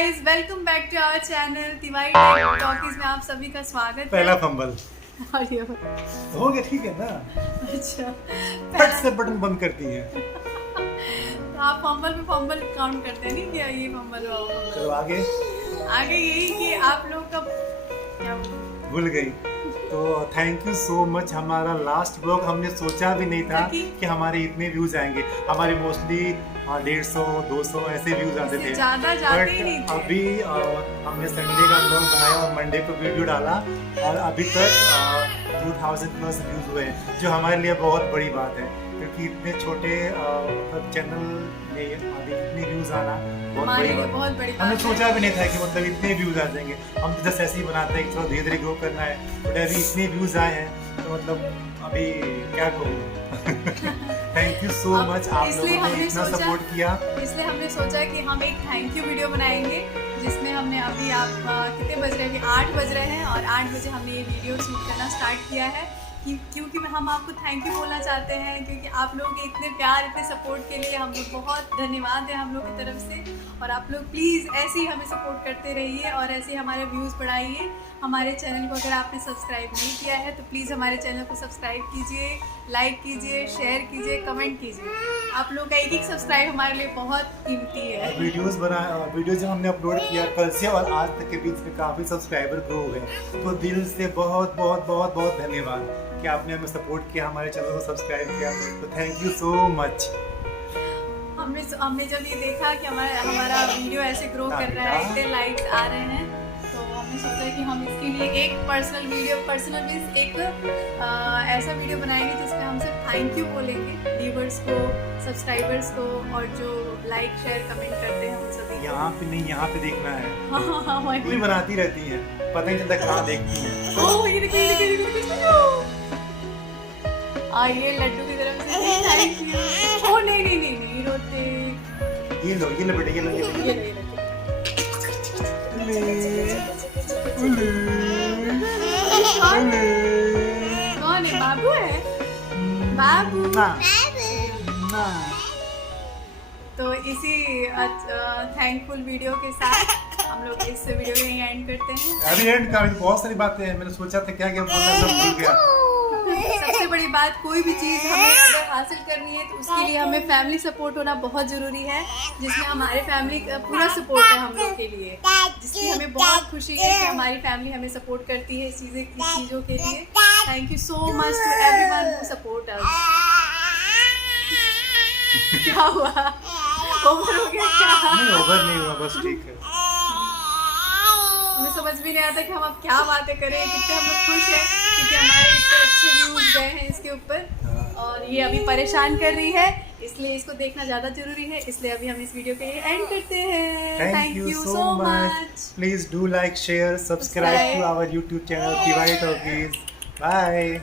Guys, welcome back to our channel Tiwari talkies में आप सभी का स्वागत है। पहला फंबल और ये हो गया, ठीक है ना। अच्छा, फट से बटन बंद करती है। तो आप फंबल पे फंबल काउंट करते हैं नहीं, क्या ये फंबल हुआ वो फंबल। चलो आगे आगे यही कि आप लोग का क्या भूल गई। तो थैंक यू सो मच। हमारा लास्ट ब्लॉग हमने सोचा भी नहीं था कि हमारे इतने व्यूज आएंगे। हमारे मोस्टली 150-200 ऐसे व्यूज आते थे, ज्यादा जाते ही नहीं थे। अभी हमने संडे का ब्लॉग बनाया और मंडे को वीडियो डाला और अभी तक 2000 प्लस व्यूज हुए हैं, जो हमारे लिए बहुत बड़ी बात है, क्योंकि इतने छोटे चैनल में अभी इतने व्यूज आना बहुत बड़ी बात। हमने सोचा भी नहीं था कि मतलब इतने व्यूज आ जाएंगे। हम तो जस्ट ऐसे ही बनाते हैं कि थोड़ा धीरे धीरे ग्रो करना है, बट अभी इतने व्यूज आए हैं तो मतलब अभी क्या कहूँ। थैंक यू सो मच, आप लोगों ने इतना सपोर्ट किया। इसलिए हमने सोचा कि हम एक थैंक यू वीडियो बनाएंगे, जिसमें हमने अभी आप कितने बज रहे हैं, अभी 8 बज रहे हैं और 8 बजे हमने ये वीडियो शूट करना स्टार्ट किया है क्योंकि हम आपको थैंक यू बोलना चाहते हैं, क्योंकि आप लोगों के इतने प्यार, इतने सपोर्ट के लिए हम लोग बहुत धन्यवाद है हम लोग की तरफ से। और आप लोग प्लीज़ ऐसे ही हमें सपोर्ट करते रहिए और ऐसे ही हमारे व्यूज़ बढ़ाइए। हमारे चैनल को अगर आपने सब्सक्राइब नहीं किया है तो प्लीज़ हमारे चैनल को सब्सक्राइब कीजिए, लाइक कीजिए, शेयर कीजिए, कमेंट कीजिए। आप लोग का एक सब्सक्राइब हमारे लिए बहुत कीमती है। वीडियो जब हमने अपलोड किया कल से और आज तक के बीच में काफ़ी सब्सक्राइबर ग्रो हुए, तो दिल से बहुत बहुत बहुत बहुत धन्यवाद कि आपने हमें सपोर्ट किया, हमारे चैनल को सब्सक्राइब किया। तो थैंक यू सो मच। हमने जब ये देखा कि हमारा वीडियो ऐसे ग्रो कर रहा है, इतने लाइक्स आ रहे हैं, तो हमने सोचा कि हम इसके लिए एक पर्सनल मीन्स एक ऐसा वीडियो बनाएंगे जिसमें हम सिर्फ थैंक यू बोलेंगे व्यूअर्स को, सब्सक्राइबर्स को और जो लाइक शेयर कमेंट करते हैं हम सभी। यहाँ पे नहीं, यहाँ पे देखना है। हाँ, वही बनाती रहती है, पता नहीं चलता कहाँ देखती है। ओह ये देखिए ये लड्डू की तरफ से थैंक यू। ओह नहीं रोते। ये लो बेटा, ये लो कौन है? बाबू है? बाबू। तो इसी थैंकफुल वीडियो के साथ हम लोग इस वीडियो को यहीं एंड करते हैं। अभी एंड का बहुत सारी बातें हैं, मैंने सोचा था क्या बोलना, सब भूल गया। सबसे बड़ी बात, कोई भी चीज़ हमें अगर हासिल करनी है तो उसके लिए हमें फैमिली सपोर्ट होना बहुत ज़रूरी है, जिसमें हमारे फैमिली का पूरा सपोर्ट है हम लोग के लिए, जिसकी हमें बहुत खुशी है कि हमारी फैमिली हमें सपोर्ट करती है इस चीज़ों के लिए। Thank you so much to everyone who support us. क्या हुआ? ओवर हो गया क्या? नहीं, ओवर नहीं हुआ, बस ठीक है। हमें समझ भी नहीं आता कि हम अब क्या बातें करें, कितने हम लोग खुश हैं क्योंकि हमारे इतने अच्छे व्यूज गए हैं इसके ऊपर, और ये अभी परेशान कर रही है, इसलिए इसको देखना ज़्यादा जरूरी है, इसलिए अभी हम इस वीडियो के एंड करते हैं। Thank you so much. Please do like, share, subscribe to our YouTube channel Tiwari talkies. Bye.